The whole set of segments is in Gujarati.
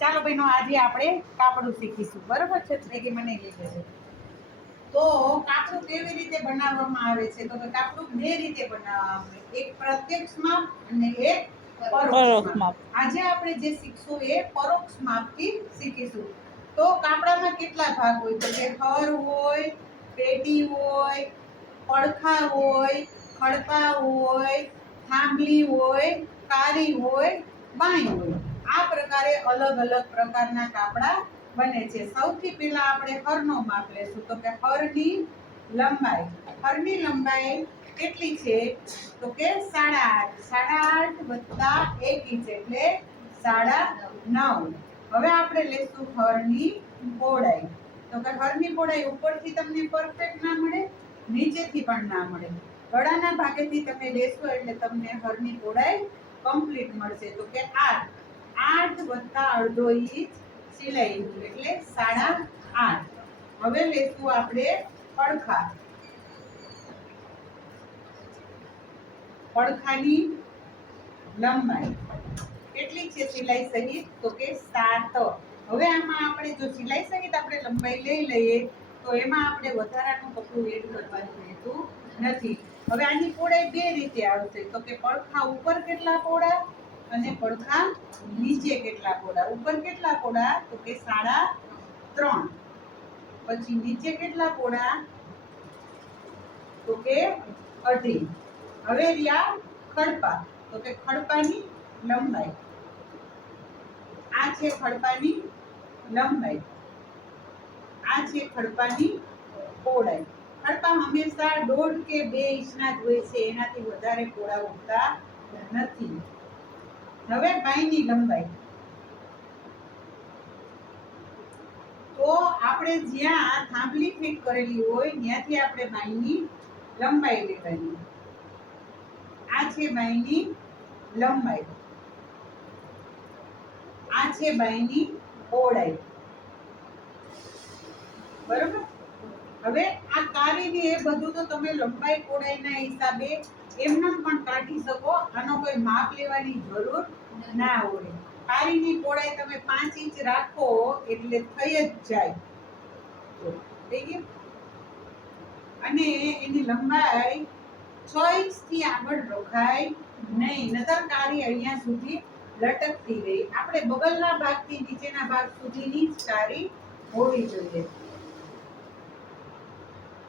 ચાલો બહેનો, આજે આપણે કાપડું શીખીશું. બરોબર છે? કે મને લીધે છે. તો કાપડું કેવી રીતે બનાવવામાં આવે છે? તો કાપડું બે રીતે બનાવવામાં આવે, એક પ્રત્યક્ષ માપ અને એક પરોક્ષ માપ. આજે આપણે જે શીખશું એ પરોક્ષ માપથી શીખીશું. તો કાપડામાં કેટલા ભાગ હોય? તો કે હર હોય, પેટી હોય, પડખા હોય, ખડપા હોય, થાંભલી હોય, કારી હોય, બાંય હોય. આ પ્રકારે અલગ અલગ પ્રકારના કાપડા બને છે. સૌથી પહેલા આપણે હરનો માપ લેશું. તો કે હરની લંબાઈ કેટલી છે? તો કે 8.5. 8.5 + 1 ઇંચ એટલે 9.5. હવે આપણે લેશું હરની પહોળાઈ. તો કે હરની પહોળાઈ ઉપરથી તમને પરફેક્ટ ના મળે, નીચેથી પણ ના મળે. ગળાના ભાગેથી તમે લેશો એટલે તમને હરની પહોળાઈ કમ્પ્લીટ મળશે. તો કે 8 + અડધો ઇંચ સિલાઈ એટલે 8.5. હવે લેશું આપણે પડખાની લંબાઈ કેટલી છે સિલાઈ સહિત? તો કે 7. હવે આમાં આપણે જો સિલાઈ સહિત આપણે લંબાઈ લઈ લઈએ તો એમાં આપણે વધારાનું કપડું એડ કરવાનું રહેતું નથી. હવે આની પહોળાઈ બે રીતે આવશે. તો કે પડખા ઉપર કેટલા પહોળા અને પડખા નીચે કેટલા પહોળા. ઉપર કેટલા પહોળા? તો કે 3.5. પછી નીચે કેટલા પહોળા? તો કે 2.5. હવે રહ્યા ખડપા. તો કે ખડપાની લંબાઈ આ છે. ખડપાની લંબાઈ આ છે. ખડપાની પહોળાઈ. ખડપા હંમેશા 1.5 કે 2 ઇંચના જ હોય છે, એનાથી વધારે પહોળા હોતા નથી. હવે બાંયની લંબાઈ. તો આપણે જ્યાં થાંભલી ફિટ કરેલી હોય ત્યાંથી આપણે બાંયની લંબાઈ લેવાની. આ છે બાંયની લંબાઈ, આ છે બાંયની પહોળાઈ. બરોબર? હવે આ કારીને એ બધું તો તમે લંબાઈ પહોળાઈના હિસાબે એમને પણ કાઢી શકો. આનો કોઈ માપ લેવાની જરૂર ના હોય. કારીની પહોળાઈ તમે 5 ઇંચ રાખો એટલે થઈ જ જાય. થઈ ગયું? અને એની લંબાઈ 6 ઇંચથી આગળ રખાય નહીં, નતર કારી અહીંયા સુધી લટકતી રહે. આપણે બગલના ભાગથી નીચેના ભાગ સુધીની જ કારી હોવી જોઈએ.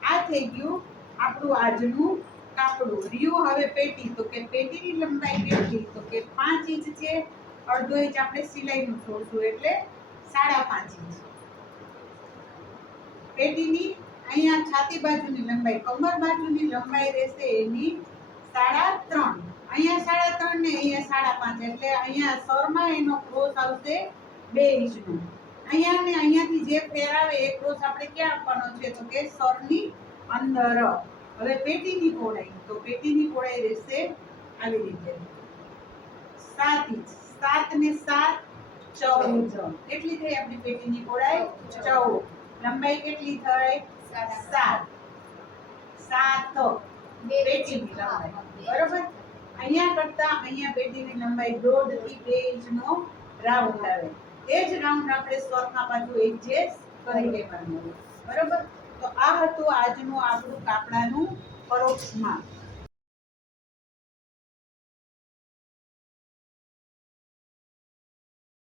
આ થઈ ગયું આપણું આજનું કાપડું. રહ્યું હવે પેટી. તો કે પેટીની લંબાઈ કેટલી? તો કે 5 ઇંચ છે. અડધો ઇંચ આપણે સિલાઈનું છોડશું એટલે 5.5 ઇંચ. પેટીની અહીંયા છાતી બાજુની લંબાઈ, કમર બાજુની લંબાઈ રહેશે એની 3.5. અહીંયા 3.5 ને અહીંયા 5.5 એટલે અહીંયા સરમાં એનો ક્રોસ આવશે 2 ઇંચનો. અહીંયા ને અહીંયાથી જે ફેર આવે એ ક્રોસ આપણે ક્યાં આપવાનો છે? તો કે સરની અંદર. હવે પેટીની પહોળાઈ. તો પેટીની પહોળાઈ રહેશે આવી રીતે 7 ઇંચ. 7 ને 7 14. કેટલી થઈ આપણી પેટીની પહોળાઈ? 14. લંબાઈ કેટલી થઈ? 7. પેટીની લંબાઈ. બરોબર? અહીંયા કરતા અહીંયા પેટીની લંબાઈ 1.5 થી 2 ઇંચનો રાઉન્ડ આવે. એ જ રાઉન્ડ આપણે સરના બાજુ એડજસ્ટ કરી લેવાનું. બરોબર? તો આ હતું આજનું આપણું કાપડાનું પરોક્ષ માપ.